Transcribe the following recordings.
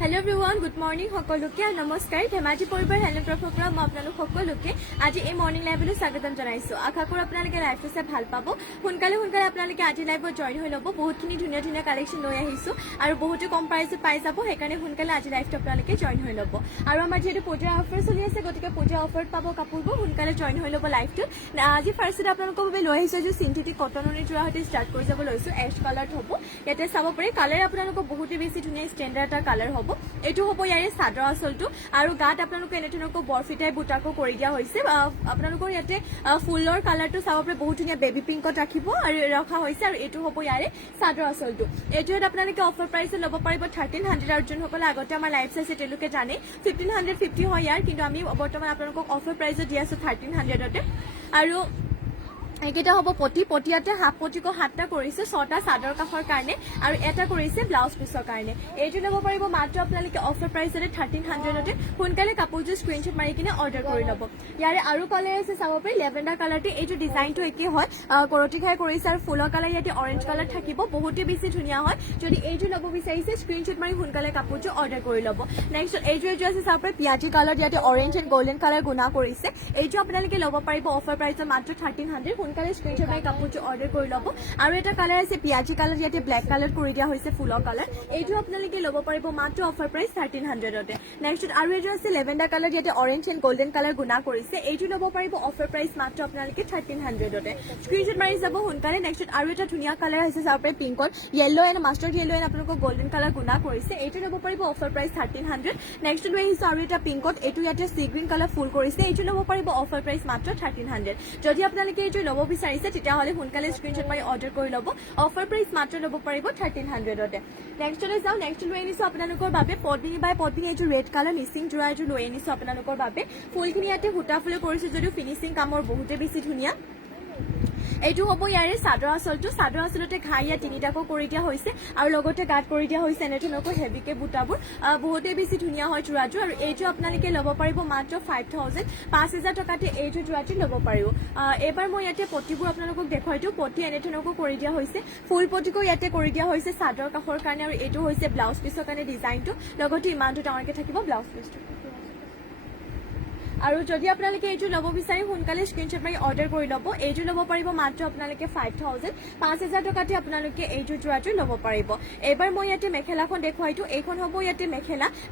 Hello everyone, good morning সকলোকে আৰু নমস্কাৰ ধেমাজি পৰিবাৰ হেল্থ তৰফৰ পৰা মই আপোনালোক সকলোকে আজি এই মৰ্নিং লাইভলৈ স্বাগতম জনাইছো আশা কৰোঁ আপোনালোকে লাইভটো চাই ভাল পাব সোনকালে আপোনালোকে আজি লাইভত জয়েন হৈ ল'ব বহুতখিনি ধুনীয়া ধুনীয়া কালেকশ্যন লৈ আহিছো আৰু বহুতো কম প্ৰাইচত পাই যাব সেইকাৰণে সোনকালে আজি লাইভটো আপোনালোকে জয়েন হৈ ল'ব আৰু আমাৰ যিহেতু পূজাৰ অফাৰ চলি আছে গতিকে পূজাৰ অফাৰত পাব কাপোৰবোৰ সোনকালে জয়েন হৈ ল'ব লাইভটো আজি ফাৰ্ষ্টতে আপোনালোকৰ বাবে লৈ আহিছো যে সিন্থেটিক কটনৰ যোৰা সৈতে ষ্টাৰ্ট কৰি যাব লৈছো এছ কালাৰত হ'ব ইয়াতে চাব পাৰি কালাৰ আপোনালোকৰ বহুতে বেছি ধুনীয়া ষ্টেণ্ডাৰ্ড এটা কালাৰ হ'ব এটো হ'ব ইয়াৰে সাদৰ আসলটো আৰু গাত আপোনালোকে এনেধৰণকৈ বৰফিটাই বুটাকো কৰি দিয়া হৈছে আপোনালোকৰ ইয়াতে ফুলৰ কালাৰটো চাব পাৰে বহুত ধুনীয়া বেবি পিংকত ৰাখিব আৰু ৰখা হৈছে আৰু এটো হ'ব ইয়াৰে সাদৰ আসলটো এটোত আপোনালোকে অফাৰ প্ৰাইচত ল'ব পাৰিব 1300 আৰু যোনসকলে আগতে আমাৰ লাইভ চাইছে তেওঁলোকে জানে 1550 হয় ইয়াৰ কিন্তু আমি বৰ্তমান আপোনালোকক অফাৰ প্ৰাইচত দি আছো 1300 তে আৰু এইকেইটা হ'ব পটিয়াতে হাফ পটিকো 7টা কৰিছে 6টা সাদৰ কাফৰ কাৰণে আৰু এটা কৰিছে ব্লাউজ পিছৰ কাৰণে এইটো ল'ব পাৰিব মাত্ৰ আপোনালোকে অফাৰ প্ৰাইচতে 1300 তে সোনকালে কাপোৰটো স্ক্ৰীনশ্বট মাৰি কিনে অৰ্ডাৰ কৰি ল'ব ইয়াৰে আৰু কালাৰ আছে চাব পাৰি লেভেণ্ডাৰ কালাৰটো এইটো ডিজাইনটো একে হয় কৰটি খাই কৰিছে আৰু ফুলৰ কালাৰ ইয়াতে অৰেঞ্জ কালাৰ থাকিব বহুতে বেছি ধুনীয়া হয় যদি এইটো ল'ব বিচাৰিছে স্ক্ৰীনশ্বট মাৰি সোনকালে কাপোৰটো অৰ্ডাৰ কৰি ল'ব নেক্সট এইটো আছে চাব পাৰি পিয়াজি কালাৰ ইয়াতে অৰেঞ্জ এণ্ড গোল্ডেন কালাৰ গুণা কৰিছে এইটো আপোনালোকে ল'ব পাৰিব অফাৰ প্ৰাইচত মাত্ৰ 1300 সোনকালে স্ক্ৰীনশ্বট মাৰি কাপোৰটো অৰ্ডাৰ কৰি ল'ব আৰু এটা কালাৰ আছে পিয়াজি কালাৰ ইয়াতে ব্লেক কালাৰ কৰি দিয়া হৈছে ফুলৰ কালাৰ এইটো আপোনালোকে ল'ব পাৰিব মাত্ৰ অফাৰ প্ৰাইচ 1300 তে নেক্সট আৰু এইটো আছে লেভেণ্ডাৰ কালাৰ ইয়াতে অৰেঞ্জ এণ্ড গোল্ডেন কালাৰ গুণা কৰিছে এইটো ল'ব পাৰিব অফাৰ প্ৰাইচ মাত্ৰ আপোনালোকে 1300 তে স্ক্ৰীনশ্বট মাৰি যাব সোনকালে নেক্সট আৰু এটা ধুনীয়া কালাৰ আছে চাব পাৰে পিংকত yellow and mustard yellow and আপোনালোকৰ গোল্ডেন কালাৰ গুণা কৰিছে এইটো ল'ব পাৰিব অফাৰ প্ৰাইচ 1300 নেক্সট লৈ আহিছো আৰু এটা পিংকত এইটো ইয়াতে সি গ্ৰীণ কালাৰ ফুল কৰিছে এইটো ল'ব পাৰিব অফাৰ প্ৰাইচ মাত্ৰ 1300 যদি আপোনালোকে এইটো ল'ব বিচাৰিছে তেতিয়াহ'লে সোনকালে স্ক্ৰীনশ্বট মাৰি অৰ্ডাৰ কৰি ল'ব অফাৰ প্ৰাইচ মাত্ৰ ল'ব পাৰিব 1300 তে নেক্সটলৈ যাওঁ নেক্সট লৈ আনিছো আপোনালোকৰ বাবে পদ্মিনী বাই পদ্মিনী এইটো ৰেড কালাৰ মিচিং যোৰা এইটো লৈ আনিছো আপোনালোকৰ বাবে ফুলখিনি ইয়াতে সূতা ফুলে কৰিছো যদিও ফিনিচিং কামৰ বহুতে বেছি ধুনীয়া এইটো হ'ব ইয়াৰে সাদৰ আসলতে ঘাই ইয়াত তিনিটাকো কৰি দিয়া হৈছে আৰু লগতে গাত কৰি দিয়া হৈছে এনেধৰণকৈ হেভিকে বুটাবোৰ বহুতে বেছি ধুনীয়া হয় যোৰাটো আৰু এইটো আপোনালোকে ল'ব পাৰিব মাত্ৰ 5000 টকাতে এইটো যোৰাটো ল'ব পাৰিব এবাৰ মই ইয়াতে পটিবোৰ আপোনালোকক দেখুৱাই দিওঁ পটি এনেধৰণকৈ কৰি দিয়া হৈছে ফুল পটিকো ইয়াতে কৰি দিয়া হৈছে সাদৰ কাষৰ কাৰণে আৰু এইটো হৈছে ব্লাউজ পিছৰ কাৰণে ডিজাইনটো লগতে ইমানটো ডাঙৰকে থাকিব ব্লাউজ পিছটো আৰু যদি আপোনালোকে এইটো ল'ব বিচাৰি সোনকালে স্ক্ৰীনশ্বট মাৰি অৰ্ডাৰ কৰি ল'ব এইটো ল'ব পাৰিব মাত্ৰ আপোনালোকে 5000 টকাতে আপোনালোকে এইটো যোৰাটো ল'ব পাৰিব এবাৰ মই ইয়াতে মেখেলাখন দেখুৱাই দিওঁ এইখন হ'ব ইয়াতে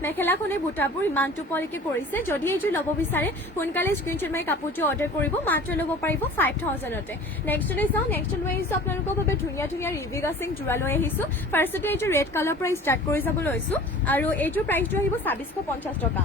মেখেলাখনে বুটাবোৰ ইমানটো পলিকে কৰিছে যদি এইটো ল'ব বিচাৰে সোনকালে স্ক্ৰীনশ্বট মাৰি কাপোৰটো অৰ্ডাৰ কৰিব মাত্ৰ ল'ব পাৰিব 5000 তে নেক্সটলৈ যাওঁ নেক্সট লৈ আহিছো আপোনালোকৰ বাবে ধুনীয়া ধুনীয়া ৰিভি গাছিং যোৰা লৈ আহিছো ফাৰ্ষ্টতে এইটো ৰেড কালাৰ পৰা ষ্টাৰ্ট কৰি যাব লৈছো আৰু এইটোৰ প্ৰাইচটো আহিব 2650 টকা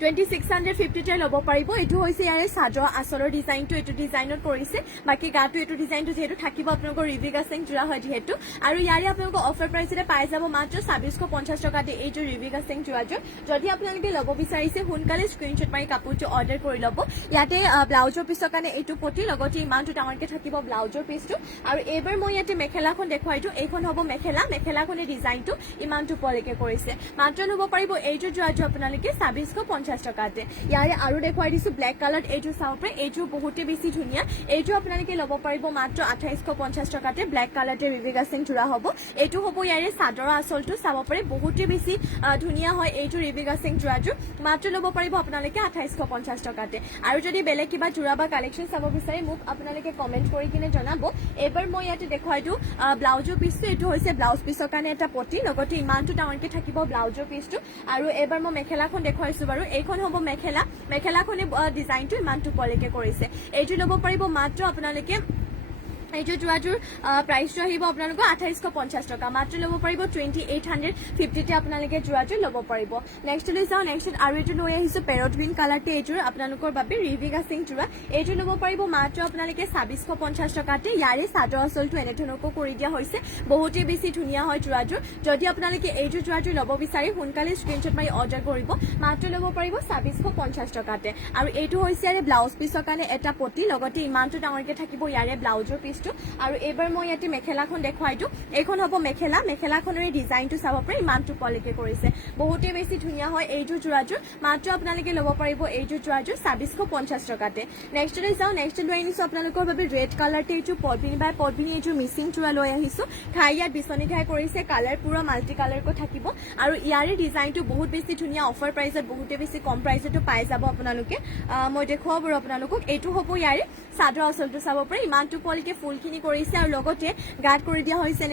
2650 তে ল'ব পাৰিব এইটো হৈছে ইয়াৰে সাদৰ আসলৰ ডিজাইনটো এইটো ডিজাইনত কৰিছে বাকি গাটো এইটো ডিজাইনটো যেহেতু থাকিব আপোনালোকৰ ৰিভি গাছিং যোৰা হয় যেহেতু আৰু ইয়াৰে আপোনালোকৰ অফাৰ প্ৰাইচতে পাই যাব মাত্ৰ 2650 টকাতে এইটো ৰিভি গাছিং যোৰাটো যদি আপোনালোকে ল'ব বিচাৰিছে সোনকালে স্ক্ৰীনশ্বট মাৰি কাপোৰটো অৰ্ডাৰ কৰি ল'ব ইয়াতে ব্লাউজৰ পিছৰ কাৰণে এইটো পটি লগতে ইমানটো ডাঙৰকে থাকিব ব্লাউজৰ পিছটো আৰু এইবাৰ মই ইয়াতে মেখেলাখন দেখুৱাই দিওঁ এইখন হ'ব মেখেলাখনে ডিজাইনটো ইমানটো পলিকে কৰিছে মাত্ৰ ল'ব পাৰিব এইটো যোৰাটো আপোনালোকে 2650 টকাতে ইয়াৰে আৰু দেখুৱাই দিছো ব্লেক কালাৰ এইটো চাব পাৰে এইটো বহুতে বেছি ধুনীয়া এইটো আপোনালোকে ল'ব পাৰিব মাত্ৰ 2850 টকাতে ব্লেক কালাৰতে ৰিভি গাছিং যোৰা হ'ব এইটো হ'ব ইয়াৰে সাদৰ আসলটো চাব পাৰে বহুতে বেছি ধুনীয়া হয় এইটো ৰিভি গাছিং যোৰাটো মাত্ৰ ল'ব পাৰিব আপোনালোকে 2850 টকাতে আৰু যদি বেলেগ কিবা যোৰা বা কালেকশ্যন চাব বিচাৰে মোক আপোনালোকে কমেণ্ট কৰি কিনে জনাব এবাৰ মই ইয়াতে দেখুৱাই দিওঁ ব্লাউজৰ পিছটো এইটো হৈছে ব্লাউজ পিছৰ কাৰণে এটা পটি লগতে ইমানটো ডাঙৰকে থাকিব ব্লাউজৰ পিছটো আৰু এবাৰ মই মেখেলাখন দেখুৱাইছো বাৰু এইখন হ'ব মেখেলাখনে ডিজাইনটো ইমানটো পলিকে কৰিছে এইটো ল'ব পাৰিব মাত্ৰ আপোনালোকে এইটো যোৰাটোৰ প্ৰাইচটো আহিব আপোনালোকৰ 2850 টকা মাত্ৰ ল'ব পাৰিব 2850 তে আপোনালোকে যোৰাটো ল'ব পাৰিব নেক্সটলৈ যাওঁ নেক্সট আৰু এইটো লৈ আহিছো পেৰট গ্ৰীণ কালাৰতে এইটোৰ আপোনালোকৰ বাবে ৰিভি গাছিং যোৰা এইটো ল'ব পাৰিব মাত্ৰ আপোনালোকে 2650 টকাতে ইয়াৰে সাদৰ আসলটো এনেধৰণকৈ কৰি দিয়া হৈছে বহুতে বেছি ধুনীয়া হয় যোৰাটো যদি আপোনালোকে এইটো যোৰাটো ল'ব বিচাৰি সোনকালে স্ক্ৰীনশ্বট মাৰি অৰ্ডাৰ কৰিব মাত্ৰ ল'ব পাৰিব 2650 টকাতে আৰু এইটো হৈছে ইয়াৰে ব্লাউজ পিছৰ কাৰণে এটা পটি লগতে ইমানটো ডাঙৰকে থাকিব ইয়াৰে ব্লাউজৰ পিছ পিচটো আৰু এইবাৰ মই ইয়াতে মেখেলাখন দেখুৱাই দিওঁ এইখন হ'ব মেখেলা মেখেলাখনৰ ডিজাইনটো চাব পাৰে ইমানটো পলিকে কৰিছে বহুতেই বেছি ধুনীয়া হয় এইযোৰ যোৰাযোৰ মাত্ৰ আপোনালোকে ল'ব পাৰিব এইযোৰ যোৰাযোৰ 2650 টকাতে নেক্সটলৈ যাওঁ নেক্সট লৈ আনিছোঁ আপোনালোকৰ বাবে ৰেড কালাৰতে এইযোৰ পদ্মিনী বাই পদ্মিনী এইযোৰ মিচিং যোৰা লৈ আহিছোঁ ঘাই ইয়াত বিচনী ঘাই কৰিছে কালাৰ পুৰা মাল্টি কালাৰকৈ থাকিব আৰু ইয়াৰে ডিজাইনটো বহুত বেছি ধুনীয়া অফাৰ প্ৰাইচত বহুতে বেছি কম প্ৰাইচতো পাই যাব আপোনালোকে মই দেখুৱাব বাৰু আপোনালোকক এইটো হ'ব ইয়াৰে চাদৰ আঁচলটো চাব পাৰে ইমানটো পলিকে ফুলখিনি কৰিছে আৰু লগতে গাঁত কৰি দিয়া হৈছে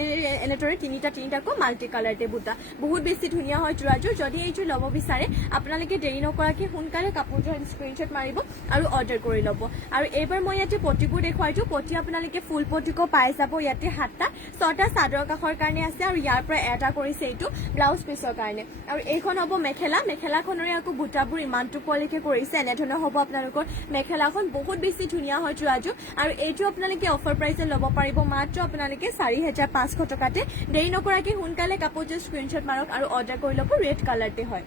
এনেদৰে তিনিটাকৈ মাল্টি কালাৰতে বুটা বহুত বেছি ধুনীয়া হয় যোৰাযোৰ যদি এইযোৰ ল'ব বিচাৰে আপোনালোকে দেৰি নকৰাকৈ সোনকালে কাপোৰযোৰ স্ক্ৰীনশ্বট মাৰিব আৰু অৰ্ডাৰ কৰি ল'ব আৰু এইবাৰ মই ইয়াতে পটিবোৰ দেখুৱাই দিওঁ পটি আপোনালোকে ফুল পটিকো পাই যাব ইয়াতে 7টা 6টা চাদৰ কাষৰ কাৰণে আছে আৰু ইয়াৰ পৰা এটা কৰিছে এইটো ব্লাউজ পিচৰ কাৰণে আৰু এইখন হ'ব মেখেলা মেখেলাখনৰে আকৌ বুটাবোৰ ইমানটো পলিকে কৰিছে এনেধৰণৰ হ'ব আপোনালোকৰ মেখেলাখন বহুত বেছি ধুনীয়া হয় যোৰাযোৰ আৰু এইটো আপোনালোকে অফাৰ প্ৰাইচত ল'ব পাৰিব মাত্ৰ আপোনালোকে 4500 টকাতে দেৰি নকৰাকৈ সোনকালে কাপোৰযোৰ স্ক্ৰীনশ্বট মাৰক আৰু অৰ্ডাৰ কৰি ল'ব ৰেড কালাৰতে হয়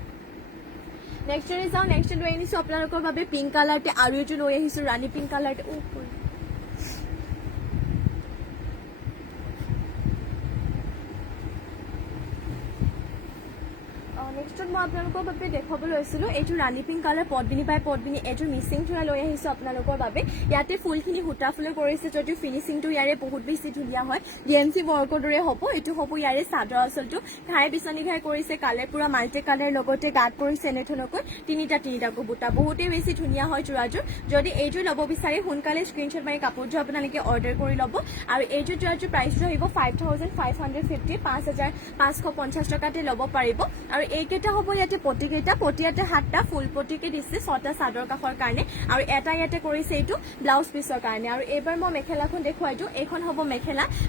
নেক্সটলৈ যাওঁ নেক্সট লৈ আনিছোঁ আপোনালোকৰ বাবে পিংক কালাৰতে আৰু এইটো লৈ আহিছোঁ ৰাণী পিংক কালাৰতে নেক্সটত মই আপোনালোকৰ বাবে দেখুৱাবলৈ লৈছিলোঁ এইটো ৰাণী পিংক কালাৰ পদ্মিনী বাই পদ্মিনী এইটো মিচিং যোৰা লৈ আহিছোঁ আপোনালোকৰ বাবে ইয়াতে ফুলখিনি সূতা ফুলে কৰিছে যদিও ফিনিচিংটো ইয়াৰে বহুত বেছি ধুনীয়া হয় DMC ৱৰ্কৰ দৰে হ'ব এইটো হ'ব ইয়াৰে চাদৰ আঁচলটো ঘাই বিচনী ঘাই কৰিছে কালাৰ পুৰা মাল্টি কালাৰ লগতে গাঁত কৰিছে এনেধৰণকৈ তিনিটাকৈ বুটা বহুতেই বেছি ধুনীয়া হয় যোৰাযোৰ যদি এইযোৰ ল'ব বিচাৰে সোনকালে স্ক্ৰীনশ্বট মাৰি কাপোৰযোৰ আপোনালোকে অৰ্ডাৰ কৰি ল'ব আৰু এইযোৰ যোৰাযোৰ প্ৰাইচটো আহিব 5550 5550 টকাতে ল'ব পাৰিব আৰু এইকেইটা হ'ব ইয়াতে পটিকেইটা পটিয়াতে 7টা ফুল পটিকে দিছে 6টা চাদৰ কাষৰ কাৰণে আৰু এটা ইয়াতে কৰিছে এইটো ব্লাউজ পিচৰ কাৰণে আৰু এইবাৰ মই মেখেলাখন দেখুৱাই দিওঁ এইখন হ'ব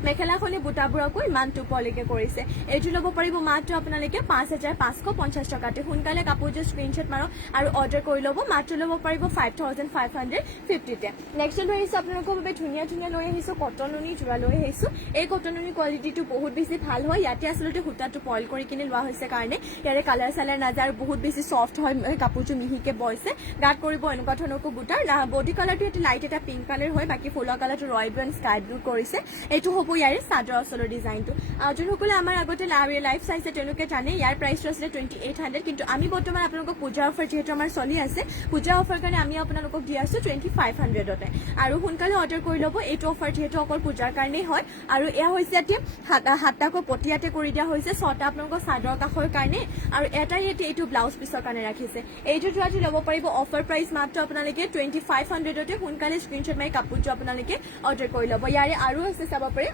মেখেলাখনে বুটাবোৰ আকৌ ইমানটো পলিকে কৰিছে এইটো ল'ব পাৰিব মাত্ৰ আপোনালোকে 5550 টকাতে সোনকালে কাপোৰযোৰ স্ক্ৰীনশ্বট মাৰক আৰু অৰ্ডাৰ কৰি ল'ব মাত্ৰ ল'ব পাৰিব 5550তে নেক্সট লৈ আহিছোঁ আপোনালোকৰ বাবে ধুনীয়া লৈ আহিছোঁ কটননি যোৰা লৈ আহিছোঁ এই কটননি কোৱালিটিটো বহুত বেছি ভাল হয় ইয়াতে আচলতে সূতাটো পইল কৰি কিনে লোৱা হৈছে কাৰণে ইয়াৰে কালাৰ চালাৰ নাযায় আৰু বহুত বেছি সফ্ট হয় কাপোৰযোৰ মিহিকে বইছে গাঁত কৰিব এনেকুৱা ধৰণৰকৈ বুটাৰ বডি কালাৰটো এটা লাইট এটা পিংক কালাৰ হয় বাকী ফুলৰ কালাৰটো royal blue and sky blue কৰিছে এইটো হ'ব ইয়াৰে চাদৰ আঁচলৰ ডিজাইনটো যোনসকলে আমাৰ আগতে লাইভ চাইছে তেওঁলোকে জানে ইয়াৰ প্ৰাইচটো আছিলে 2800 কিন্তু আমি বৰ্তমান আপোনালোকক পূজাৰ অফাৰ যিহেতু আমাৰ চলি আছে পূজাৰ অফাৰ কাৰণে আমি আপোনালোকক দি আছোঁ 2500তে আৰু সোনকালে অৰ্ডাৰ কৰি ল'ব এইটো অফাৰ যিহেতু অকল পূজাৰ কাৰণেই হয় আৰু এয়া হৈছে ইয়াতে 7টাকৈ পটিয়াতে কৰি দিয়া হৈছে 6টা আপোনালোকৰ চাদৰ কাষৰ কাৰণে আৰু এটা ইয়াতে এইটো ব্লাউজ পিচৰ কাৰণে ৰাখিছে এইযোৰ যোৰাযোৰ ল'ব পাৰিব অফাৰ প্ৰাইচ মাত্ৰ আপোনালোকে 2500তে সোনকালে স্ক্ৰীনশ্বট মাৰি কাপোৰযোৰ আপোনালোকে অৰ্ডাৰ কৰি ল'ব ইয়াৰে আৰু আছে চাব পাৰে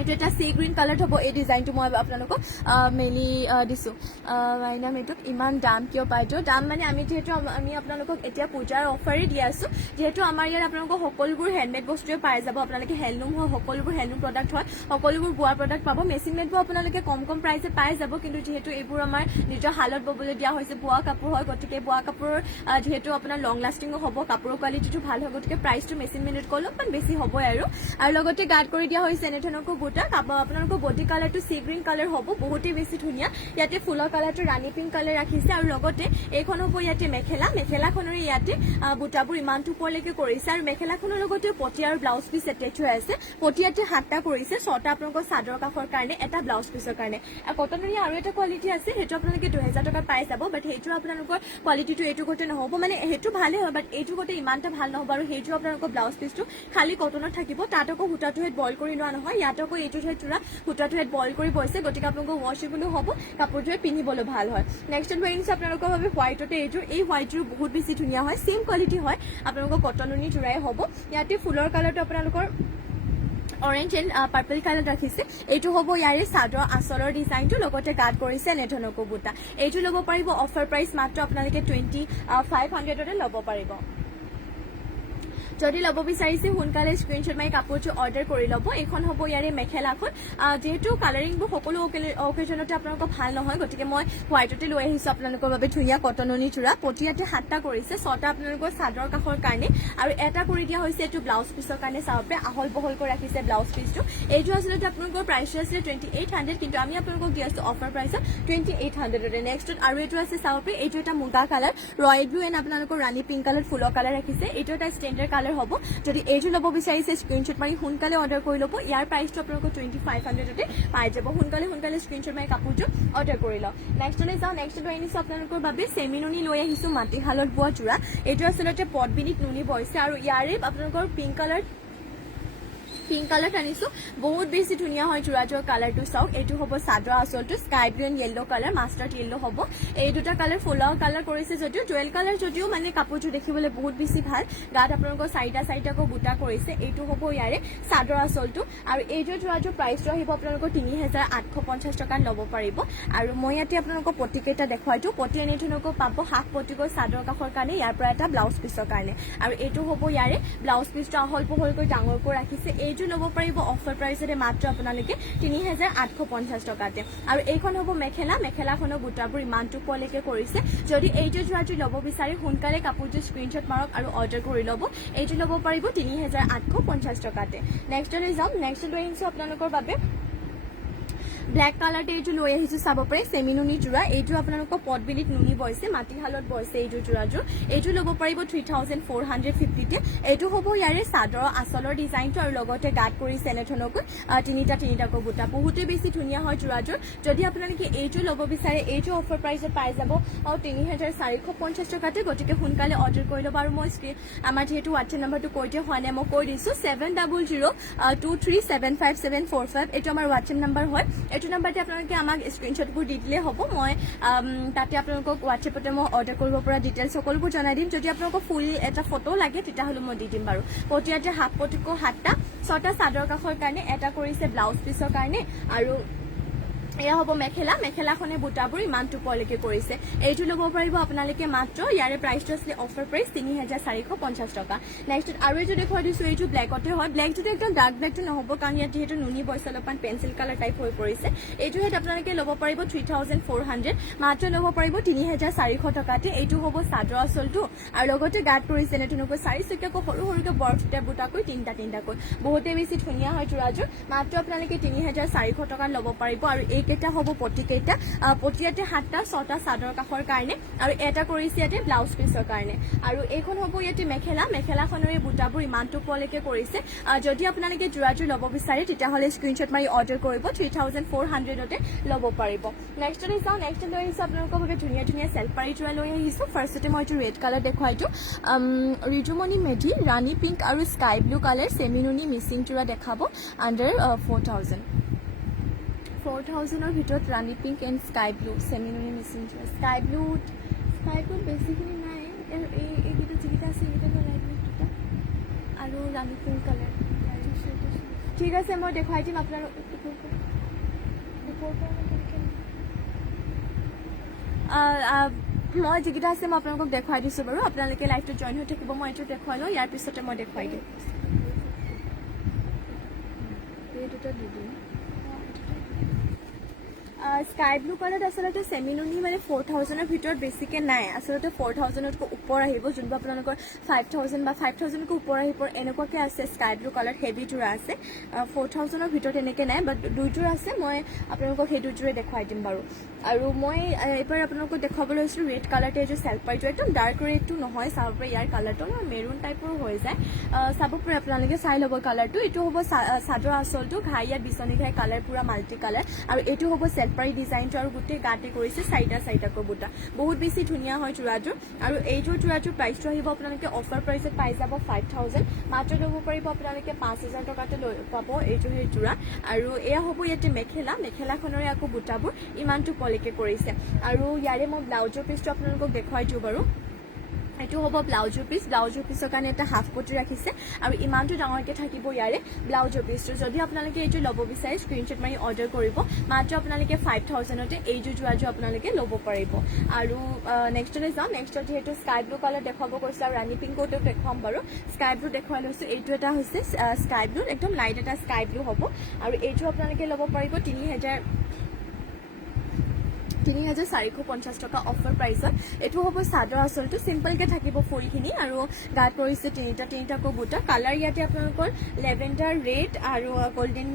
এইটো এটা সি গ্ৰীণ কালাৰত হ'ব এই ডিজাইনটো মই আপোনালোকক মেইনলি দিছোঁ মাইনাম এইটোক ইমান দাম কিয় পাইতো দাম মানে আমি আপোনালোকক এতিয়া পূজাৰ অফাৰেই দি আছোঁ যিহেতু আমাৰ ইয়াত আপোনালোকক সকলোবোৰ হেণ্ডমেড বস্তুৱে পাই যাব আপোনালোকে হেণ্ডলুম হয় সকলোবোৰ হেণ্ডলুম প্ৰডাক্ট হয় সকলোবোৰ বোৱা প্ৰডাক্ট পাব মেচিন মেডবোৰ আপোনালোকে কম প্ৰাইচে পাই যাব কিন্তু যিহেতু এইবোৰ আমাৰ নিজৰ হালত ববলৈ দিয়া হৈছে বোৱা কাপোৰ হয় গতিকে বোৱা কাপোৰৰ যিহেতু আপোনাৰ লং লাষ্টিঙো হ'ব কাপোৰৰ কোৱালিটিটো ভাল হয় গতিকে প্ৰাইচটো মেচিন মেডতকৈ অলপমান বেছি হ'বই আৰু লগতে গাঁত কৰি দিয়া হৈছে এনেধৰণকৈ বুটা আপোনালোকৰ বডি কালাৰটো সি গ্ৰীণ কালাৰ হ'ব বহুতেই বেছি ধুনীয়া ইয়াতে ফুলৰ কালাৰটো ৰাণী পিংক কালাৰ ৰাখিছে আৰু লগতে এইখন হ'ব ইয়াতে মেখেলাখনৰ ইয়াতে বুটাবোৰ ইমানটো ওপৰলৈকে কৰিছে আৰু মেখেলাখনৰ লগতে পটি আৰু ব্লাউজ পিচ এটেচ হৈ আছে পটিয়াতে 7টা কৰিছে 6টা আপোনালোকৰ চাদৰ কাষৰ কাৰণে এটা ব্লাউজ পিচৰ কাৰণে কটনৰ আৰু এটা কোৱালিটি আছে সেইটো আপোনালোকে 2000 টকাত পাই যাব বাট সেইটো আপোনালোকৰ কোৱালিটিটো এইটো গতে নহ'ব মানে সেইটো ভালে হয় বাট এইটো গতে ইমানটা ভাল নহ'ব আৰু সেইটো আপোনালোকৰ ব্লাউজ পিচটো খালি কটনত থাকিব তাত আকৌ সূতাটো হেড বইল কৰি লোৱা নহয় ইয়াত আকৌ এইটো সূতাটো হেড বইল কৰি বৈছে গতিকে আপোনালোকৰ ৱাশেবলো হ'ব কাপোৰযোৰে পিন্ধিবলৈ ভাল হয় নেক্সট লৈ আনিছোঁ আপোনালোকৰ বাবে হোৱাইটতে এই হোৱাইটযোৰ বহুত বেছি ধুনীয়া হয় ছেম কোৱালিটি হয় আপোনালোকৰ কটননি যোৰাই হ'ব ইয়াতে ফুলৰ কালাৰটো আপোনালোকৰ অৰেঞ্জ এণ্ড পাৰ্পল কালাৰ ৰাখিছে এইটো হ'ব ইয়াৰে চাদৰ আঁচলৰ ডিজাইনটো লগতে গাঁত কৰিছে এনেধৰণকৈ বুটা এইটো ল'ব পাৰিব অফাৰ প্ৰাইচ মাত্ৰ আপোনালোকে 2500তে ল'ব পাৰিব যদি ল'ব বিচাৰিছে সোনকালে স্ক্ৰীনশ্বট মাৰি কাপোৰযোৰ অৰ্ডাৰ কৰি ল'ব এইখন হ'ব ইয়াৰে মেখেলাখন যিহেতু কালাৰিংবোৰ সকলো অকেজনতে আপোনালোকৰ ভাল নহয় গতিকে মই হোৱাইটতে লৈ আহিছোঁ আপোনালোকৰ বাবে ধুনীয়া কটননি যোৰা পটিয়াতে 7টা কৰিছে 6টা আপোনালোকৰ চাদৰ কাষৰ কাৰণে আৰু এটা কৰি দিয়া হৈছে এইটো ব্লাউজ পিচৰ কাৰণে চাব পাৰে আহল বহলকৈ ৰাখিছে ব্লাউজ পিচটো এইটো আচলতে আপোনালোকৰ প্ৰাইচটো আছিলে 2800 কিন্তু আমি আপোনালোকক দি আছোঁ অফাৰ প্ৰাইচত 2800তে নেক্সটত আৰু এইটো আছে চাব পাৰে এইটো এটা মুগা কালাৰ ৰয়েল ব্লু এণ্ড আপোনালোকৰ ৰাণী পিংক কালাৰ ফুলৰ কালাৰ ৰাখিছে এইটো এটা ষ্টেণ্ডাৰ্ড কালাৰ কালাৰ হ'ব যদি এইটো ল'ব বিচাৰিছে স্ক্ৰীনশ্বট মাৰি সোনকালে অৰ্ডাৰ কৰি ল'ব ইয়াৰ প্ৰাইচটো আপোনালোকৰ 2500তে পাই যাব সোনকালে স্ক্ৰীনশ্বট মাৰি কাপোৰটো অৰ্ডাৰ কৰি লওক নেক্সটলৈ যাওঁ নেক্সটলৈ আনিছোঁ আপোনালোকৰ বাবে চেমি নুনি লৈ আহিছোঁ মাটিশালত বোৱা যোৰা এইটো আচলতে পটবিনিত নুনি বৈছে আৰু ইয়াৰে আপোনালোকৰ পিংক কালাৰ আনিছোঁ বহুত বেছি ধুনীয়া হয় যোৰাযোৰ কালাৰটো চাওক এইটো হ'ব চাদৰ আচলটো sky blue and yellow' colour mustard yellow' হ'ব এই দুটা কালাৰ ফুলাও কালাৰ কৰিছে যদিও জুৱেল কালাৰ যদিও মানে কাপোৰটো দেখিবলৈ বহুত বেছি ভাল গাত আপোনালোকৰ চাৰিটাকৈ বুটা কৰিছে এইটো হ'ব ইয়াৰে চাদৰ আচলটো আৰু এইযোৰ যোৰাযোৰ প্ৰাইচটো আহিব আপোনালোকৰ 3850 টকাত ল'ব পাৰিব আৰু মই ইয়াতে আপোনালোকৰ পটিকেইটা দেখুৱাইছোঁ পটি এনে ধৰণকৈ পাব হাফ পটিকৈ চাদৰ কাষৰ কাৰণে ইয়াৰ পৰা এটা ব্লাউজ পিচৰ কাৰণে আৰু এইটো হ'ব ইয়াৰে ব্লাউজ পিচটো আহল বহলকৈ ডাঙৰকৈ ৰাখিছে এইটো ল'ব পাৰিব অফাৰ প্ৰাইচতে মাত্ৰ আপোনালোকে 3850 টকাতে আৰু এইখন হ'ব মেখেলাখনৰ বুটাবোৰ ইমানটো পলৈকে কৰিছে যদি এইযোৰ যোৰাযোৰ ল'ব বিচাৰি সোনকালে কাপোৰযোৰ স্ক্ৰীনশ্বট মাৰক আৰু অৰ্ডাৰ কৰি ল'ব এইটো ল'ব পাৰিব 3850 টকাতে নেক্সটলৈ যাম নেক্সটলৈ আহিছোঁ আপোনালোকৰ বাবে ব্লেক কালাৰটো এইটো লৈ আহিছোঁ চাব পাৰে চেমি নুনি যোৰা এইটো আপোনালোকৰ পটবিলিত নুনি বৈছে মাটিশালত বৈছে এইটো যোৰাযোৰ এইটো ল'ব পাৰিব 3450তে এইটো হ'ব ইয়াৰে চাদৰ আচলৰ ডিজাইনটো আৰু লগতে গাত কৰিছে এনেধৰণকৈ তিনিটাকৈ বুটা বহুতেই বেছি ধুনীয়া হয় যোৰাযোৰ যদি আপোনালোকে এইটো ল'ব বিচাৰে এইটো অফাৰ প্ৰাইচত পাই যাব আৰু 3450 টকাতে গতিকে সোনকালে অৰ্ডাৰ কৰি ল'ব আৰু মই আমাৰ যিহেতু হোৱাটছএপ নাম্বাৰটো কৈ দিয়া হোৱা নাই মই কৈ দিছোঁ 7002375745 এইটো আমাৰ হোৱাটছএপ নাম্বাৰ হয় এইটো নাম্বাৰতে আপোনালোকে আমাক স্ক্ৰীনশ্বটবোৰ দি দিলে হ'ব মই তাতে আপোনালোকক হোৱাটছএপতে মই অৰ্ডাৰ কৰিব পৰা ডিটেইলছ সকলোবোৰ জনাই দিম যদি আপোনালোকক ফুল এটা ফটো লাগে তেতিয়াহ'লে মই দি দিম বাৰু পটিয়াতে হাফ পটিকো 7টা চাদৰ কাষৰ কাৰণে এটা কৰিছে ব্লাউজ পিচৰ কাৰণে আৰু এয়া হ'ব মেখেলাখনে বুটাবোৰ ইমানটো পলৈকে কৰিছে এইটো ল'ব পাৰিব আপোনালোকে মাত্ৰ ইয়াৰে প্ৰাইচটো আছিলে অফাৰ প্ৰাইচ 3450 টকা নেক্সট আৰু এইটো দেখুৱাই দিছোঁ এইটো ব্লেকতে হয় ব্লেকটোতো একদম ডাৰ্ক ব্লেকটো নহ'ব কাৰণ ইয়াত যিহেতু নুনি বৈছে অলপমান পেঞ্চিল কালাৰ টাইপ হৈ পৰিছে এইটো হেড আপোনালোকে ল'ব পাৰিব 3400 মাত্ৰ ল'ব পাৰিব 3400 টকাতে এইটো হ'ব চাদৰ আচলটো আৰু লগতে গাত কৰিছে এনেধৰণকৈ চাৰিচকীয়াকৈ সৰুকৈ বৰফিটা বুটাকৈ তিনিটাকৈ বহুতেই বেছি ধুনীয়া হয় যোৰাযোৰ মাত্ৰ আপোনালোকে 3400 টকাত ল'ব পাৰিব আৰু এইকেইটা হ'ব পটিকেইটা পটিয়াতে 7টা 6টা চাদৰ কাষৰ কাৰণে আৰু এটা কৰিছে ইয়াতে ব্লাউজ পিচৰ কাৰণে আৰু এইখন হ'ব ইয়াতে মেখেলাখনৰ এই বুটাবোৰ ইমানটো পলৈকে কৰিছে যদি আপোনালোকে যোৰাযোৰ ল'ব বিচাৰে তেতিয়াহ'লে স্ক্ৰীনশ্বট মাৰি অৰ্ডাৰ কৰিব 3400তে ল'ব পাৰিব নেক্সটলৈ যাওঁ নেক্সটলৈ আহিছোঁ আপোনালোকৰ বাবে ধুনীয়া চেলপাৰী যোৰা লৈ আহিছোঁ ফাৰ্ষ্টতে মই এইটো ৰেড কালাৰ দেখুৱাইছোঁ ৰিজুমণি মেধি ৰাণী পিংক আৰু স্কাই ব্লু কালাৰ চেমি নুনি মিচিং যোৰা দেখাব আণ্ডাৰ 4000ৰ ভিতৰত rani pink and sky blue চেমি নুনি মিচিং যোৰা স্কাই ব্লুত বেছিখিনি নাই এইকেইটা যিকেইটা আছে সেইকেইটা লাইট দুটা আৰু ৰাণী পিংক কালাৰ ঠিক আছে মই দেখুৱাই দিম আপোনালোক মই যিকেইটা আছে মই আপোনালোকক দেখুৱাই দিছোঁ বাৰু আপোনালোকে লাইভটো জইন হৈ থাকিব মই এইটো দেখুৱাই লওঁ ইয়াৰ পিছতে মই দেখুৱাই দিম এই দুটা দি দিম স্কাই ব্লু কালাৰত আচলতে চেমি নুনি মানে 4000ৰ ভিতৰত বেছিকৈ নাই আচলতে 4000তকৈ ওপৰ আহিব যোনবোৰ আপোনালোকৰ 5000 বা 5000তকৈ ওপৰ আহিব এনেকুৱাকৈ আছে স্কাই ব্লু কালাৰ হেভি যোৰা আছে 4000ৰ ভিতৰত এনেকৈ নাই বাট দুইযোৰ আছে মই আপোনালোকক সেই দুযোৰে দেখুৱাই দিম বাৰু আৰু মই এইবাৰ আপোনালোকক দেখুৱাবলৈ লৈছিলোঁ ৰেড কালাৰটো এইযোৰ চেলপাৰীটো একদম ডাৰ্ক ৰেডটো নহয় চাব পাৰে ইয়াৰ কালাৰটো অলপ মেৰুণ টাইপৰো হৈ যায় চাব পাৰে আপোনালোকে চাই ল'ব কালাৰটো এইটো হ'ব চাদৰ আচলটো ঘাই ইয়াত বিচনী ঘাই কালাৰ পূৰা মাল্টি কালাৰ আৰু এইটো হ'ব চেলপাৰী ডিজাইনটো আৰু গোটেই গাতে কৰিছে চাৰিটাকৈ বুটা বহুত বেছি ধুনীয়া হয় যোৰাযোৰ আৰু এইযোৰ যোৰাযোৰ প্ৰাইচটো আহিব আপোনালোকে অফাৰ প্ৰাইচত পাই যাব 5000 মাত্ৰ ল'ব পাৰিব আপোনালোকে 5000 টকাতে লৈ পাব এইযোৰ সেই যোৰা আৰু এয়া হ'ব ইয়াতে মেখেলাখনৰে আকৌ বুটাবোৰ ইমানটো পলৈকে কৰিছে আৰু ইয়াৰে মই ব্লাউজৰ পিচটো আপোনালোকক দেখুৱাই দিওঁ বাৰু এইটো হ'ব ব্লাউজৰ পিচৰ কাৰণে এটা হাফ পটি ৰাখিছে আৰু ইমানটো ডাঙৰকৈ থাকিব ইয়াৰে ব্লাউজৰ পিচটো যদি আপোনালোকে এইটো ল'ব বিচাৰে স্ক্ৰীনশ্বট মাৰি অৰ্ডাৰ কৰিব মাত্ৰ আপোনালোকে 5000তে এইযোৰ যোৰাযোৰ আপোনালোকে ল'ব পাৰিব আৰু নেক্সটলৈ যাওঁ নেক্সটত যিহেতু স্কাই ব্লু কালাৰ দেখুৱাব কৈছোঁ আৰু ৰাণী পিংকতো দেখুৱাম বাৰু স্কাই ব্লু দেখুৱাই লৈছোঁ এইটো এটা হৈছে স্কাই ব্লু একদম লাইট এটা স্কাই ব্লু হ'ব আৰু এইটো আপোনালোকে ল'ব পাৰিব 3450 টকা অফাৰ প্ৰাইচত এটো হ'ব চাদৰ আচলটো সিম্পলকে থাকিব ফুলখিনি আৰু গাত কৰিছে তিনিটাকৈ বুটা কালাৰ ইয়াতে আপোনালোকৰ লেভেণ্ডাৰ ৰেড আৰু গোল্ডেন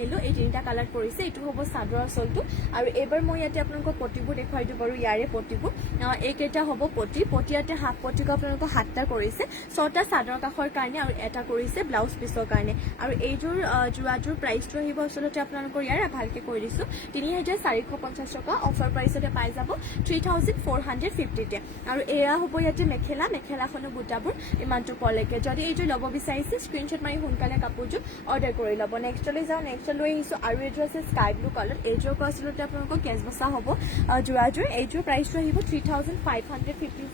য়েলো এই তিনিটা কালাৰ কৰিছে এটো হ'ব চাদৰ আচলটো আৰু এবাৰ মই ইয়াতে আপোনালোকক পটিবোৰ দেখুৱাই দিওঁ বাৰু ইয়াৰে পটিবোৰ এইকেইটা হ'ব পটি ইয়াতে হাফ পটিক আপোনালোকক 7টা কৰিছে 6টা চাদৰ কাখৰ কাৰণে আৰু এটা কৰিছে ব্লাউজ পিছৰ কাৰণে আৰু এইযোৰ জোৰাযোৰ প্ৰাইচটো আহিব আচলতে আপোনালোকৰ ইয়াৰ ভালকে কৈ দিছো 3450 টকা অফাৰ প্ৰাইচতে পাই যাব 3450 তে আৰু এয়া হ'ব ইয়াতে মেখেলাখনৰ বুটাবোৰ ইমানটো পলেকে যদি এইযোৰ ল'ব বিচাৰিছে স্ক্ৰিনশ্বট মাৰি সোনকালে কাপোৰযোৰ অৰ্ডাৰ কৰি ল'ব নেক্সটলৈ যাওঁ নেক্সট লৈ আহিছো আৰু এইযোৰ আছে স্কাই ব্লু কালাৰ এইযোৰ আচলতে আপোনালোকৰ কেছ বসা হ'ব জোৰাযোৰ এইযোৰ প্ৰাইচটো আহিব 3550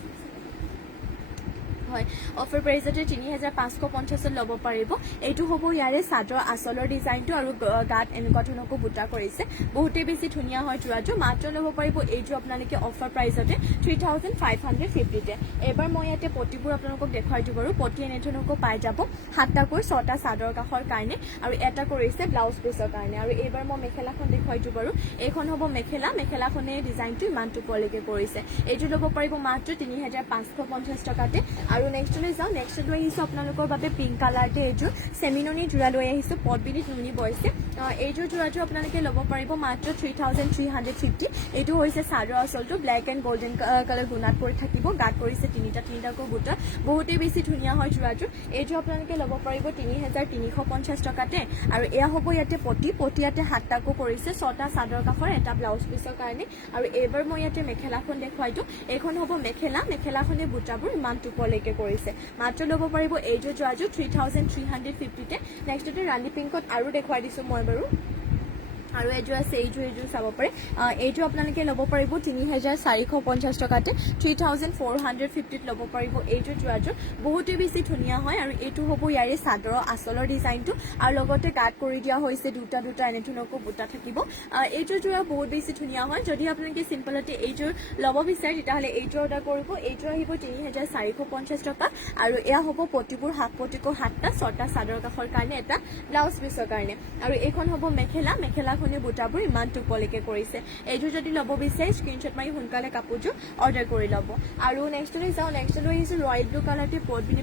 হয় অফাৰ প্ৰাইচতে 3550 ল'ব পাৰিব এইটো হ'ব ইয়াৰে চাদৰ আচলৰ ডিজাইনটো আৰু গাত এনেকুৱা ধৰণকো বুটা কৰিছে বহুতে বেছি ধুনীয়া হয় জোৰাটো মাত্ৰ ল'ব পাৰিব এইটো আপোনালোকে অফাৰ প্ৰাইচতে 3550 তে এবাৰ মই ইয়াতে পটিবোৰ আপোনালোকক দেখুৱাই দিওঁ বাৰু পটি এনে ধৰণকো পাই যাব 7টাকৈ 6টা চাদৰ কাখৰ কাৰণে আৰু এটা কৰিছে ব্লাউজ পিছৰ কাৰণে আৰু এবাৰ মই মেখেলাখন দেখুৱাই দিওঁ বাৰু এইখন হ'ব মেখেলাখনে ডিজাইনটো ইমানটো পলেকে কৰিছে এইটো ল'ব পাৰিব মাত্ৰ 3550 টকাতে আৰু নেক্সটলৈ যাওঁ নেক্সট লৈ আহিছোঁ আপোনালোকৰ বাবে পিংক কালাৰতে এইযোৰ চেমিননি জোৰা লৈ আহিছোঁ পটবিনিত নুনি বৈছে এইযোৰ জোৰাটো আপোনালোকে ল'ব পাৰিব মাত্ৰ 3350 এইটো হৈছে চাদৰ আচলটো ব্লেক এণ্ড গোল্ডেন কালাৰ গুণাত কৰি থাকিব গাত কৰিছে তিনিটাকৈ বুটা বহুতেই বেছি ধুনীয়া হয় জোৰাটো এইযোৰ আপোনালোকে ল'ব পাৰিব 3350 টকাতে আৰু এয়া হ'ব ইয়াতে পটি ইয়াতে 7টাকো কৰিছে 6টা চাদৰ কাষৰ এটা ব্লাউজ পিছৰ কাৰণে আৰু এইবাৰ মই ইয়াতে মেখেলাখন দেখুৱাই দিওঁ এইখন হ'ব মেখেলাখনে বুটাবোৰ ইমানটো পলেকে কৰিছে মাত্ৰ ল'ব পাৰিব এইযোৰ জোৰাযোৰ 3350 তে নেক্সটতে ৰাণী পিংকত আৰু দেখুৱাই দিছো মই বাৰু আৰু এইযোৰ আছে এইযোৰ চাব পাৰে এইযোৰ আপোনালোকে ল'ব পাৰিব 3450 টকাতে 3450 ল'ব পাৰিব এইযোৰ জোৰাযোৰ বহুতেই বেছি ধুনীয়া হয় আৰু এইটো হ'ব ইয়াৰে চাদৰৰ আচলৰ ডিজাইনটো আৰু লগতে কাট কৰি দিয়া হৈছে দুটা এনে ধৰণকো বুটা থাকিব এইযোৰ জোৰা বহুত বেছি ধুনীয়া হয় যদি আপোনালোকে সিম্পলতে এইযোৰ ল'ব বিচাৰে তেতিয়াহ'লে এইযোৰ অৰ্ডাৰ কৰিব এইযোৰ আহিব 3450 টকা আৰু এয়া হ'ব পটিবোৰ হাফ পটিকো 7টা 6টা চাদৰ কাখৰ কাৰণে এটা ব্লাউজ পিছৰ কাৰণে আৰু এইখন হ'ব মেখেলাখনে বুটাবোৰ ইমান টুপলেকে কৰিছে এইযোৰ যদি ল'ব বিচাৰে স্ক্ৰিনশ্বট মাৰি সোনকালে কাপোৰযোৰ অৰ্ডাৰ কৰি ল'ব আৰু নেক্সটলৈ যাওঁ নেক্সট লৈ আহিছোঁ ৰয়েল ব্লু কালাৰতে পদ্মিনী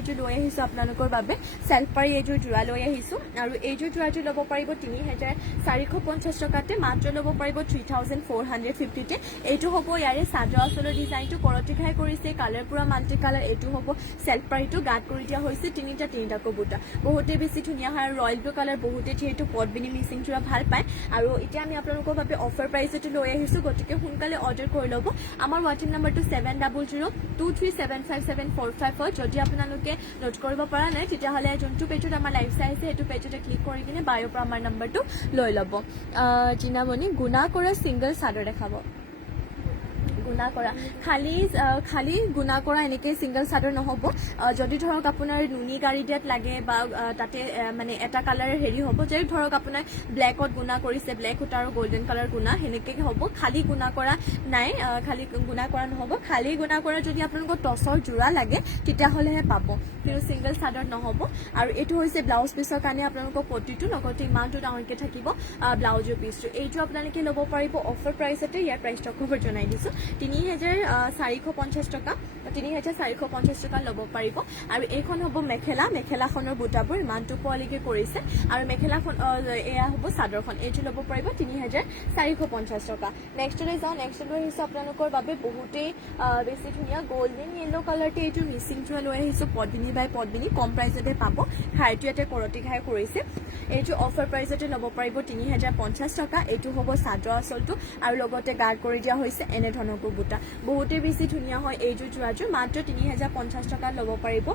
এইযোৰ লৈ আহিছোঁ আপোনালোকৰ বাবে চেল্ফ পাৰি এইযোৰ জোৰা লৈ আহিছোঁ আৰু এইযোৰ জোৰাযোৰ ল'ব পাৰিব 3450 টকাতে মাত্ৰ ল'ব পাৰিব 3450 তে এইটো হ'ব ইয়াৰে চাদৰ আচলৰ ডিজাইনটো কৰতি খাই কৰিছে কালাৰ পুৰা মাল্টি কালাৰ এইটো হ'ব চেল্ফ পাৰিটো গাত কৰি দিয়া হৈছে তিনিটাকৈ বুটা বহুতেই বেছি ধুনীয়া হয় আৰু ৰয়েল ব্লু কালাৰ বহুতে যিহেতু পদ্মিনী মিচিং জোৰা ভাল পায় আৰু এতিয়া আমি আপোনালোকৰ বাবে অফাৰ প্ৰাইচতে লৈ আহিছোঁ গতিকে সোনকালে অৰ্ডাৰ কৰি ল'ব আমাৰ হোৱাটছএপ নম্বৰটো 7002375745 যদি আপোনালোকে নোট কৰিব পৰা নাই তেতিয়াহ'লে যোনটো পেজত আমাৰ লাইভ চাই আছে সেইটো পেজতে ক্লিক কৰি কিনে বায়'ৰ পৰা আমাৰ নম্বৰটো লৈ ল'ব জিনামণি গুণা কৰা ছিংগল চাদৰ দেখাব গুণা কৰা খালি গুণা কৰা এনেকৈ ছিংগল চাদৰ নহ'ব যদি ধৰক আপোনাৰ নুনি গাড়ী দিয়াত লাগে বা তাতে মানে এটা কালাৰৰ হেৰি হ'ব যদি ধৰক আপোনাৰ ব্লেকত গুণা কৰিছে ব্লেক সূতা আৰু গোল্ডেন কালাৰ গুণা সেনেকৈ হ'ব খালি গুণা কৰা নাই খালি গুণা কৰা নহ'ব খালি গুণা কৰা যদি আপোনালোকৰ টচৰ জোৰা লাগে তেতিয়াহ'লেহে পাব কিন্তু ছিংগল চাদৰ নহ'ব আৰু এইটো হৈছে ব্লাউজ পিছৰ কাৰণে আপোনালোকৰ পটিটো লগতে ইমানটো ডাঙৰকৈ থাকিব ব্লাউজৰ পিচটো এইটো আপোনালোকে ল'ব পাৰিব অফাৰ প্ৰাইচতে ইয়াৰ প্ৰাইচটো আকৌ জনাই দিছোঁ 3450 টকা 3450 টকা ল'ব পাৰিব আৰু এইখন হ'ব মেখেলাখনৰ বুটাবোৰ ইমানটো পোৱালিকে কৰিছে আৰু মেখেলাখন এয়া হ'ব চাদৰখন এইটো ল'ব পাৰিব 3450 টকা নেক্সটলৈ যাওঁ নেক্সটলৈ আহিছোঁ আপোনালোকৰ বাবে বহুতেই বেছি ধুনীয়া গোল্ডেন য়েল্লো কালাৰতে এইটো মিচিং জোৰা লৈ আহিছোঁ পদ্মিনী কম প্ৰাইচতে পাব খাইটো ইয়াতে কৰতি খাই কৰিছে এইটো অফাৰ প্ৰাইচতে ল'ব পাৰিব 3050 টকা এইটো হ'ব চাদৰ আচলটো আৰু লগতে গাৰ্ড কৰি দিয়া হৈছে এনে ধৰণকৰ বুটা বহুতেই বেছি ধুনীয়া হয় এইযোৰ জোৰাযোৰ মাত্ৰ 3050 টকা ল'ব পাৰিব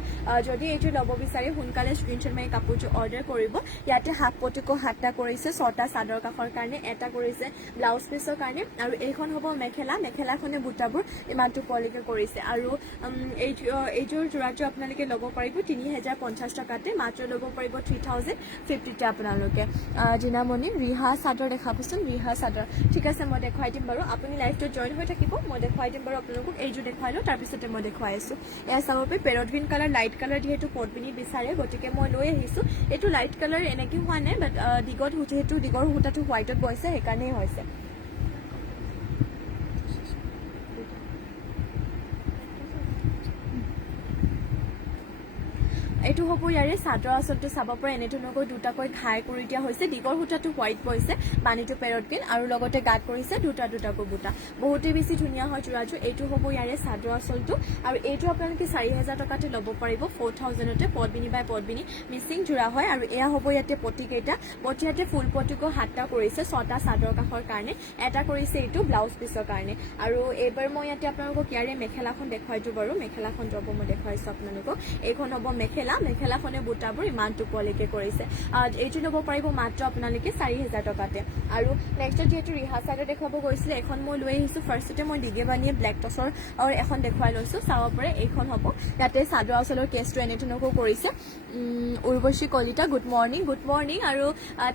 যদি এইযোৰ ল'ব বিচাৰে সোনকালে স্ক্ৰিনশ্বট মাৰি কাপোৰযোৰ অৰ্ডাৰ কৰিব ইয়াতে হাফ পটিকো 7টা কৰিছে 6টা চাদৰ কাষৰ কাৰণে এটা কৰিছে ব্লাউজ পিছৰ কাৰণে আৰু এইখন হ'ব মেখেলাখনে বুটাবোৰ ইমানটো পলিকে কৰিছে আৰু এইযোৰ জোৰাযোৰ আপোনালোকে ল'ব পাৰিব 3050 টকাতে মাত্ৰ ল'ব পাৰিব 3050 তে আপোনালোকে জিনামণি ৰিহা চাদৰ দেখাবচোন ৰিহা চাদৰ ঠিক আছে মই দেখুৱাই দিম বাৰু আপুনি লাইভটোত জইন হৈ থাকিব মই দেখুৱাই দিম বাৰু আপোনালোকক এইযোৰ দেখুৱাই লওঁ তাৰপিছতে মই দেখুৱাই আছোঁ এয়া চাব পাৰি parrot green colour light colour যিহেতু পদ্মিনী বিচাৰে গতিকে মই লৈ আহিছোঁ এইটো লাইট কালাৰ এনেকৈ হোৱা নাই বাট যিহেতু দীঘৰ সূতাটো হোৱাইটত বৈছে সেইকাৰণেই হৈছে এইটো হ'ব ইয়াৰে চাদৰ আচলতে চাব পৰা এনেধৰণকৈ দুটাকৈ ঘাই কৰি দিয়া হৈছে দীঘল সূতাটো হোৱাইট বৈছে বাণীটো পেৰট গ্ৰীণ আৰু লগতে গাত কৰিছে দুটাকৈ বুটা বহুতেই বেছি ধুনীয়া হয় যোৰাযোৰ এইটো হ'ব ইয়াৰে চাদৰ আচলটো আৰু এইটো আপোনালোকে 4000 টকাতে ল'ব পাৰিব 4000তে পদ্মিনী বাই পদ্মিনী মিচিং যোৰা হয় আৰু এয়া হ'ব ইয়াতে পটিকেইটা পটিয়াতে ফুল পটিকো 7টা কৰিছে 6টা চাদৰ কাষৰ কাৰণে এটা কৰিছে এইটো ব্লাউজ পিছৰ কাৰণে আৰু এইবাৰ মই ইয়াতে আপোনালোকক ইয়াৰে মেখেলাখন দেখুৱাইছো বাৰু মেখেলাখন যাব মই দেখুৱাইছো আপোনালোকক এইখন হ'ব মেখেলাখনে বুটাবোৰ ইমান টোপলৈকে কৰিছে এইটো ল'ব পাৰিব মাত্ৰ আপোনালোকে 4000 টকাতে আৰু নেক্সট যেহেতু ৰিহা চাইডৰ দেখুৱাব গৈছিলে এখন মই লৈ আহিছো ফাৰ্ষ্টতে মই ডিগে বানিয়ে ব্লেক টছৰ আৰু এখন দেখুৱাই লৈছো চাব পাৰে এইখন হ'ব ইয়াতে চাদৰ আচলৰ কেছটো এনেধৰণকৈ কৰিছে উৰ্বশী কলিতা গুড মৰ্ণিং আৰু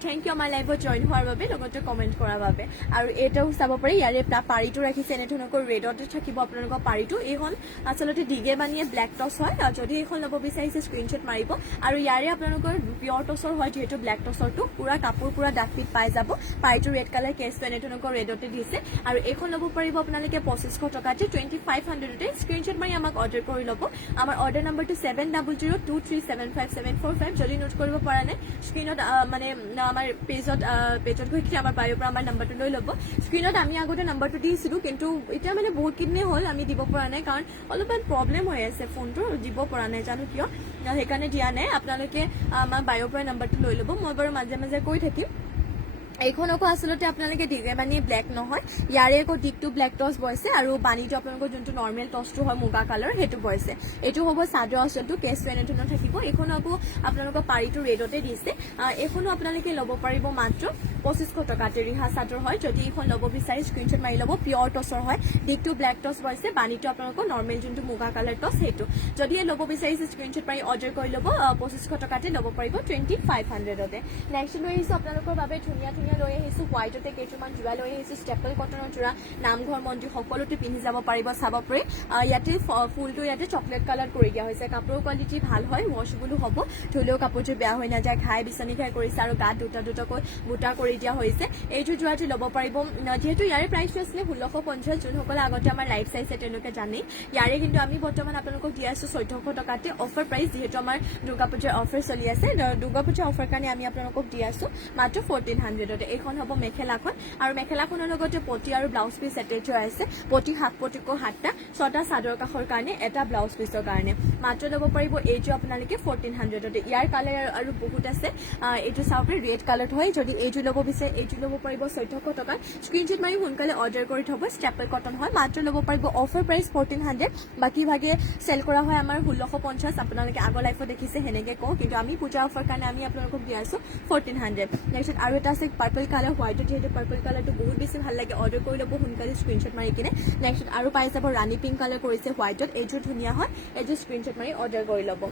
থেংক ইউ আমাৰ লাইভত জইন হোৱাৰ বাবে লগতে কমেণ্ট কৰাৰ বাবে আৰু এইটাও চাব পাৰে ইয়াৰে পাৰিটো ৰাখিছে এনেধৰণকৈ ৰেডতে থাকিব আপোনালোকৰ পাৰিটো এইখন আচলতে ডিগে বানিয়ে ব্লেক টছ হয় যদি এইখন ল'ব বিচাৰিছে স্ক্ৰীনশ্বট মাৰিব আৰু ইয়াৰে আপোনালোকৰ পিয়ৰ টছৰ হয় যিহেতু ব্লেক টছৰটো পুৰা কাপোৰ পুৰা ডাকপিত পাই যাব পাৰিটো ৰেড কালাৰ কেছটো এনেধৰণকৈ ৰেডতে দিছে আৰু এইখন ল'ব পাৰিব আপোনালোকে 2500 টকাতে 2500তে স্ক্ৰীনশ্বট মাৰি আমাক অৰ্ডাৰ কৰি ল'ব আমাৰ অৰ্ডাৰ নম্বৰটো 7002375745 যদি নোট কৰিব পৰা নাই স্ক্ৰীনত মানে আমাৰ পেজত গৈ আমাৰ বায়ৰ পৰা আমাৰ নম্বৰটো লৈ ল'ব স্ক্ৰীনত আমি আগতে নম্বৰটো দিছিলো কিন্তু এতিয়া মানে বহুত কিনে হ'ল আমি দিব পৰা নাই কাৰণ অলপমান প্ৰব্লেম হৈ আছে ফোনটো দিব পৰা নাই জানো কিয় সেইকাৰণে দিয়া নাই আপোনালোকে আমাৰ বায়ৰ পৰা নম্বৰটো লৈ ল'ব মই বাৰু মাজে মাজে কৈ থাকিম এইখনকো আচলতে আপোনালোকে ডিগে বানি ব্লেক নহয় ইয়াৰে আকৌ ডিগটো ব্লেক টছ বৈছে আৰু বাণীটো আপোনালোকৰ যোনটো নৰ্মেল টছটো হয় মুগা কালাৰ সেইটো বৈছে এইটো হ'ব চাদৰ আচলটো কেছটো এনেধৰণৰ থাকিব এইখন আকৌ আপোনালোকৰ পাৰিটো ৰেডতে দিছে এইখনো আপোনালোকে ল'ব পাৰিব মাত্ৰ 2500 টকাতে ৰিহা চাদৰ হয় যদি এইখন ল'ব বিচাৰি স্ক্ৰীনশ্বট মাৰি ল'ব পিয়ৰ টছৰ হয় ডিগটো ব্লেক টছ বৈছে বাণীটো আপোনালোকৰ নৰ্মেল যোনটো মুগা কালাৰ টছ সেইটো যদি ল'ব বিচাৰিছে স্ক্ৰীনশ্বট মাৰি অৰ্ডাৰ কৰি ল'ব 2500 টকাতে ল'ব পাৰিব 2500তে নেক্সট লৈ আহিছো আপোনালোকৰ বাবে ধুনীয়া লৈ আহিছো হোৱাইটতে কেইটামান যোৰা লৈ আহিছো ষ্টেপল কটনৰ যোৰা নামঘৰ মন্দিৰ সকলোতে পিন্ধি যাব পাৰিব চাব পাৰি ইয়াতে ফুলটো ইয়াতে চকলেট কালাৰ কৰি দিয়া হৈছে কাপোৰৰ কোৱালিটি ভাল হয় ৱাশেবলো হ'ব ধুলেও কাপোৰযোৰ বেয়া হৈ নাযায় ঘাই বিচনি ঘাই কৰিছে আৰু গাত দুটাকৈ বুটা কৰি দিয়া হৈছে এইযোৰ যোৰাটো ল'ব পাৰিব যিহেতু ইয়াৰে প্ৰাইচটো আছিলে 1650 যোনসকলে আগতে আমাৰ লাইভ চাইছে তেওঁলোকে জানেই ইয়াৰে কিন্তু আমি বৰ্তমান আপোনালোকক দি আছো 1400 টকাতে অফাৰ প্ৰাইচ যিহেতু আমাৰ দুৰ্গা পূজাৰ অফাৰ চলি আছে দুৰ্গা পূজাৰ অফাৰ কাৰণে আমি আপোনালোকক দি আছো মাত্ৰ 1400 এইখন হ'ব মেখেলাখন আৰু মেখেলাখনৰ লগতে পটি আৰু ব্লাউজ পিচ এটেচ হৈ আছে পটি হাফ পটিকো 7টা 6টা চাদৰ কাষৰ কাৰণে এটা ব্লাউজ পিচৰ কাৰণে মাত্ৰ ল'ব পাৰিব এইটো আপোনালোকে 1400তে ইয়াৰ কালাৰ আৰু বহুত আছে এইটো চাওক ৰেড কালাৰ হয় যদি এইটো ল'ব বিচাৰে এইটো ল'ব পাৰিব 1400 টকা স্ক্ৰীনশ্বট মাৰি সোনকালে অৰ্ডাৰ কৰি থব ষ্টেপল কটন হয় মাত্ৰ ল'ব পাৰিব অফাৰ প্ৰাইচ 1400 বাকী ভাগে চেল কৰা হয় আমাৰ 1650 আপোনালোকে আগৰ লাইফত দেখিছে হেনেকে কওঁ কিন্তু আমি পূজা অফাৰ কাৰণে আমি আপোনালোকক দি আছো 1400 নেক্সট আৰু এটা আছে পাৰ্পল কালাৰ হোৱাইটত যেহেতু পাৰ্পল কালাৰটো বহুত বেছি ভাল লাগে অৰ্ডাৰ কৰি ল'ব সোনকালে স্ক্ৰীনশ্বট মাৰি কিনে নেক্সট আৰু পাই যাব ৰাণী পিংক কালাৰ কৰিছে হোৱাইটত এইযোৰ ধুনীয়া হয় এইযোৰ স্ক্ৰীনশ্বট মাৰি অৰ্ডাৰ কৰি ল'ব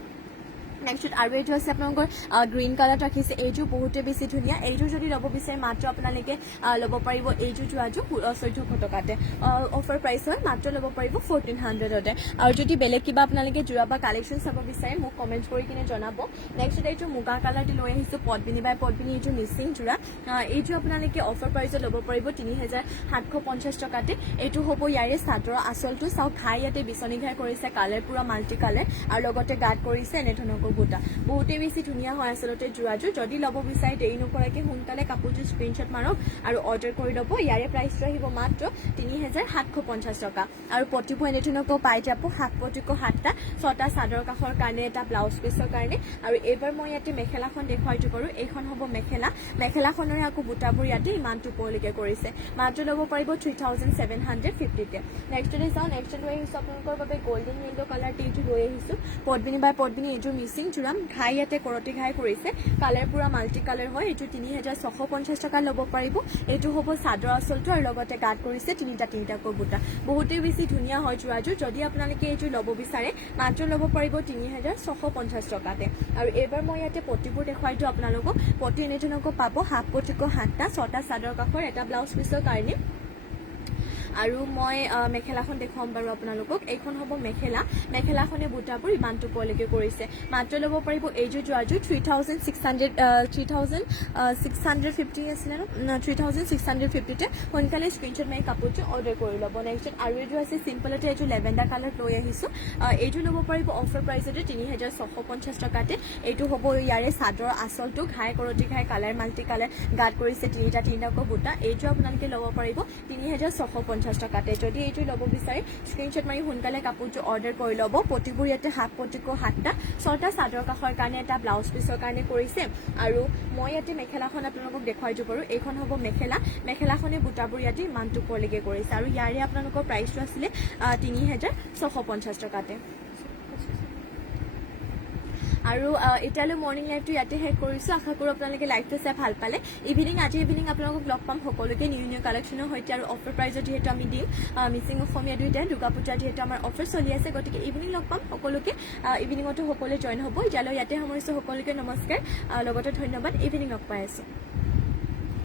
নেক্সট আৰু এইটো আছে আপোনালোকৰ গ্ৰীণ কালাৰ ৰাখিছে এইযোৰ বহুতে বেছি ধুনীয়া এইযোৰ যদি ল'ব বিচাৰে মাত্ৰ আপোনালোকে ল'ব পাৰিব এইযোৰ যোৱাযোৰ 1400 টকাতে অফাৰ প্ৰাইচ হয় মাত্ৰ ল'ব পাৰিব 1400তে আৰু যদি বেলেগ কিবা আপোনালোকে যোৰা বা কালেকশ্যন চাব বিচাৰে মোক কমেণ্ট কৰি কিনে জনাব নেক্সট এইটো মুগা কালাৰটো লৈ আহিছোঁ পদ্মিনী বাই পদ্মিনী এইযোৰ মিচিং যোৰা এইযোৰ আপোনালোকে অফাৰ প্ৰাইচত ল'ব পাৰিব 3750 টকাতে এইটো হ'ব ইয়াৰে চাদৰ আচলটো চাওক ঘাই ইয়াতে বিচনী ঘাই কৰিছে কালাৰ পুৰা মাল্টি কালাৰ আৰু লগতে গাত কৰিছে এনেধৰণৰ বুটা বহুতেই বেছি ধুনীয়া হয় আচলতে যোৰাযোৰ যদি ল'ব বিচাৰে দেৰি নকৰাকে সোনকালে কাপোৰযোৰ স্ক্ৰীনশ্বট মাৰক আৰু অৰ্ডাৰ কৰি ল'ব ইয়াৰে প্ৰাইচটো আহিব মাত্ৰ 3750 টকা আৰু পটিবোৰ এনেধৰণকৈ পাই যাব হাফ পটিকো 7টা 6টা চাদৰ কাষৰ কাৰণে এটা ব্লাউজ পিচৰ কাৰণে আৰু এইবাৰ মই ইয়াতে মেখেলাখন দেখুৱাই দিব পাৰোঁ এইখন হ'ব মেখেলাখনৰে আকৌ বুটাবোৰ ইয়াতে ইমানটো ওপৰলৈকে কৰিছে মাত্ৰ ল'ব পাৰিব 3750তে নেক্সটতে যাওঁ নেক্সট লৈ আহিছোঁ আপোনালোকৰ বাবে গোল্ডেন য়েল্লো কালাৰটো এইটো লৈ আহিছোঁ পদ্মিনী বাই পদ্মিনী এইযোৰ মিচিং যোৰা ঘাই ইয়াতে কৰতি ঘাই কৰিছে কালাৰ পুৰা মাল্টি কালাৰ হয় এইটো 3650 টকা ল'ব পাৰিব এইটো হ'ব চাদৰ আচলটো আৰু লগতে গাত কৰিছে তিনিটাকৈ বুটা বহুতেই বেছি ধুনীয়া হয় যোৰাযোৰ যদি আপোনালোকে এইটো ল'ব বিচাৰে মাত্ৰ ল'ব পাৰিব 3650 টকাতে আৰু এইবাৰ মই ইয়াতে পটিবোৰ দেখুৱাই দিওঁ আপোনালোকক পটি এনেধৰণকৈ পাব হাফ পটিকো 7টা 6টা চাদৰ কাষৰ এটা ব্লাউজ পিচৰ কাৰণে আৰু মই মেখেলাখন দেখুৱাম বাৰু আপোনালোকক এইখন হ'ব মেখেলাখনে বুটাবোৰ ইমানটো পোৱালৈকে কৰিছে মাত্ৰ ল'ব পাৰিব এইযোৰ যোৱাযোৰ 3650 আছিলে ন 3650তে সোনকালে স্ক্ৰীনশ্বট মাৰি কাপোৰটো অৰ্ডাৰ কৰি ল'ব নেক্সট আৰু এইযোৰ আছে চিম্পলতে এইযোৰ লেভেণ্ডাৰ কালাৰ লৈ আহিছোঁ এইযোৰ ল'ব পাৰিব অফাৰ প্ৰাইচতে 3650 টকাতে এইটো হ'ব ইয়াৰে চাদৰ আচলটো ঘাই কৰতি ঘাই কালাৰ মাল্টি কালাৰ গাত কৰিছে তিনিটাকৈ বুটা এইযোৰ আপোনালোকে ল'ব পাৰিব 3650 টকাতে যদি এইযোৰ ল'ব বিচাৰে স্ক্ৰীনশ্বট মাৰি সোনকালে কাপোৰযোৰ অৰ্ডাৰ কৰি ল'ব পটিবোৰ ইয়াতে হাফ পটিকো 7টা 6টা চাদৰ কাষৰ কাৰণে এটা ব্লাউজ পিচৰ কাৰণে কৰিছে আৰু মই ইয়াতে মেখেলাখন আপোনালোকক দেখুৱাই দিওঁ বাৰু এইখন হ'ব মেখেলাখনে বুটাবোৰ ইয়াতে ইমানটো পোৱালৈকে কৰিছে আৰু ইয়াৰে আপোনালোকৰ প্ৰাইচটো আছিলে 3650 টকাতে আৰু এতিয়ালৈ মৰ্ণিং লাইভটো ইয়াতে শেষ কৰিছোঁ আশা কৰোঁ আপোনালোকে লাইভটো চাই ভাল পালে আজি ইভিনিং আপোনালোকক লগ পাম সকলোকে নিউ কালেকশ্যনৰ সৈতে আৰু অফাৰ প্ৰাইজত যিহেতু আমি দিম মিচিং অসমীয়া দুয়োটাই দুৰ্গা পূজা যিহেতু আমাৰ অফাৰ চলি আছে গতিকে ইভিনিং লগ পাম সকলোকে ইভিনিঙতো সকলোৱে জইন হ'ব এতিয়ালৈ ইয়াতে সামৰিছোঁ সকলোকে নমস্কাৰ লগতে ধন্যবাদ ইভিনিং লগ পাই আছোঁ